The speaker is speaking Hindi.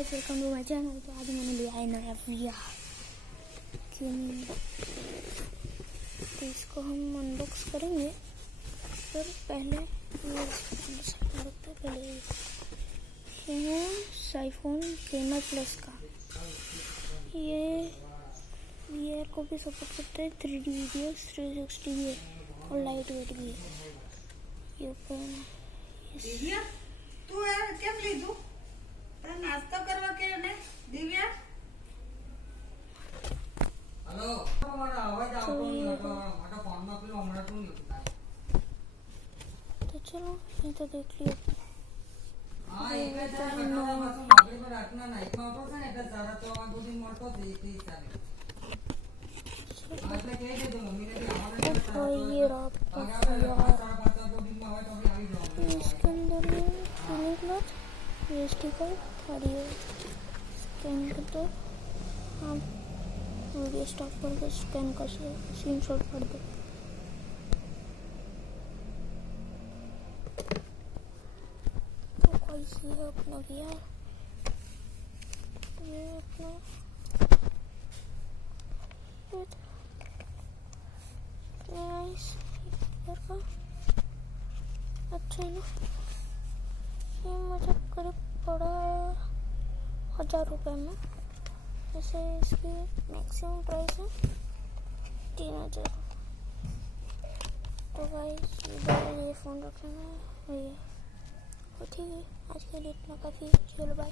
Guys, welcome to my channel. तो आज मैंने लिया है नया VR तो इसको हम अनबॉक्स करेंगे। पर पहले ये आईफोन गेमर प्लस का ये VR को भी सपोर्ट करता है। 3D वीडियोस 360 भी है और लाइट वेट भी है। ये दिव्या तू કેમ લીધું તને નાસ્તો કરવા કે ને દિવ્યા હેલો તમારો અવાજ આવતો નથી મારા ફોનમાં પેલો હમણાં શું લખતા तो चलो ये तो देख लियो। હા એક જ ઘટના પાછું માગલી પર રાતના નાઈટમાં આવતો છે ને એટલે જરા તો વાંધો નહીં મળતો છે એક હિસાબે એટલે કહી દેજો મમ્મીને કે આવવાના છે तो ये रहा इसके अंदर में क्लीनिंग क्लॉथ, ये स्टिकर और ये स्कैन कर दो। आप वीडियो स्टॉप करके स्कैन कर स्क्रीनशॉट कर दो। तो कैसी है अपना VR, ये अपना नाइस का अच्छा है ना। ये मुझे करीब पड़ा 1000 रुपये में। जैसे इसकी मैक्सिमम प्राइस है 3000। तो गाइस ये फ़ोन रखना है ये ठीक है। आज के लिए इतना काफ़ी। चलो बाय।